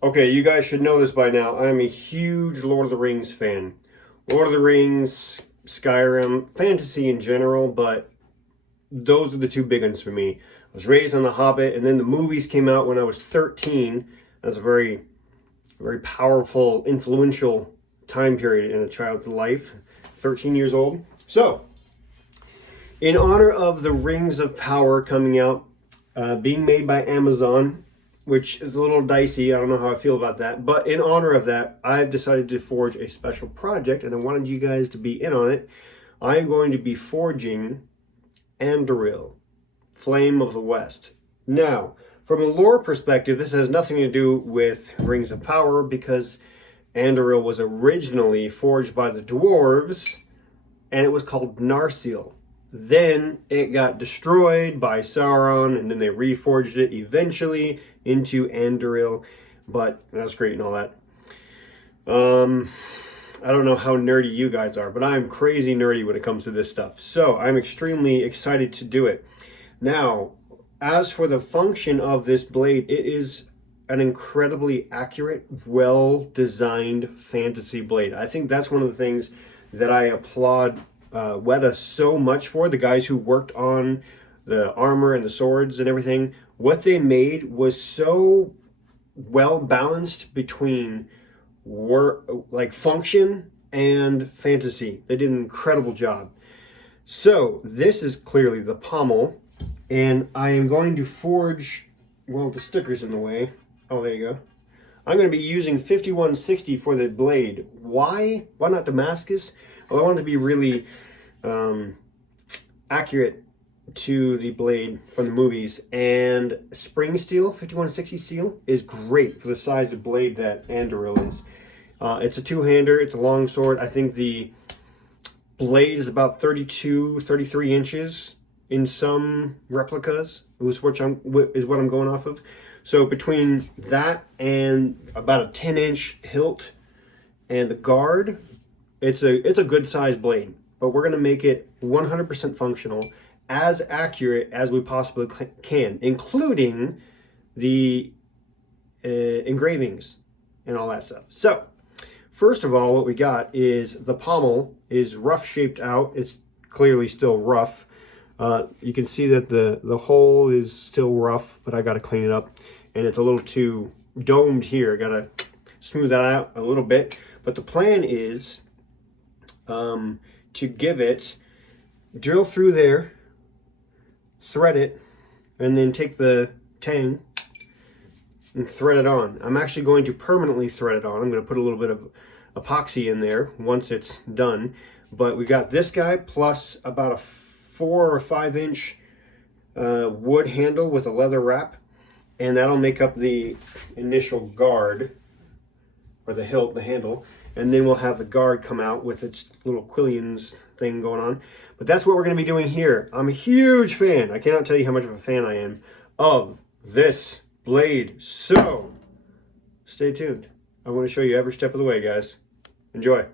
Okay, you guys should know this by now. I am a huge Lord of the Rings fan. Lord of the Rings, Skyrim, fantasy in general, but those are the two big ones for me. I was raised on The Hobbit, and then the movies came out when I was 13. That's a very powerful, influential time period in a child's life. 13 years old. So, in honor of the Rings of Power coming out, being made by Amazon, which is a little dicey. I don't know how I feel about that. But in honor of that, I've decided to forge a special project, and I wanted you guys to be in on it. I'm going to be forging Anduril, Flame of the West. Now, from a lore perspective, this has nothing to do with Rings of Power because Anduril was originally forged by the dwarves, and it was called Narsil. Then it got destroyed by Sauron, and then they reforged it eventually into Anduril. But that's great and all that. I don't know how nerdy you guys are, but I'm crazy nerdy when it comes to this stuff. So I'm extremely excited to do it. Now, as for the function of this blade, it is an incredibly accurate, well-designed fantasy blade. I think that's one of the things that I applaud Weta so much for, the guys who worked on the armor and the swords and everything. What they made was so well balanced between function and fantasy. They did an incredible job. So this is clearly the pommel, and I am going to forge, well, the sticker's in the way. Oh, there you go. I'm going to be using 5160 for the blade. Why? Why not Damascus? Well, I want it to be really accurate to the blade from the movies. And spring steel, 5160 steel, is great for the size of blade that Anduril is. It's a two-hander. It's a long sword. I think the blade is about 32, 33 inches in some replicas, is what I'm going off of. So between that and about a 10-inch hilt and the guard, it's a good sized blade, but we're going to make it 100% functional, as accurate as we possibly can, including the engravings and all that stuff. So first of all, what we got is the pommel is rough shaped out. It's clearly still rough. You can see that the hole is still rough, but I got to clean it up, and it's a little too domed here. Got to smooth that out a little bit. But the plan is to give it, drill through there, thread it, and then take the tang and thread it on. I'm actually going to permanently thread it on. I'm going to put a little bit of epoxy in there once it's done. But we got this guy plus about a 4 or 5 inch wood handle with a leather wrap, and that'll make up the initial guard, or the hilt, the handle, and then we'll have the guard come out with its little quillions thing going on. But that's what we're going to be doing here. I'm a huge fan. I cannot tell you how much of a fan I am of this blade. So stay tuned. I want to show you every step of the way, guys. Enjoy.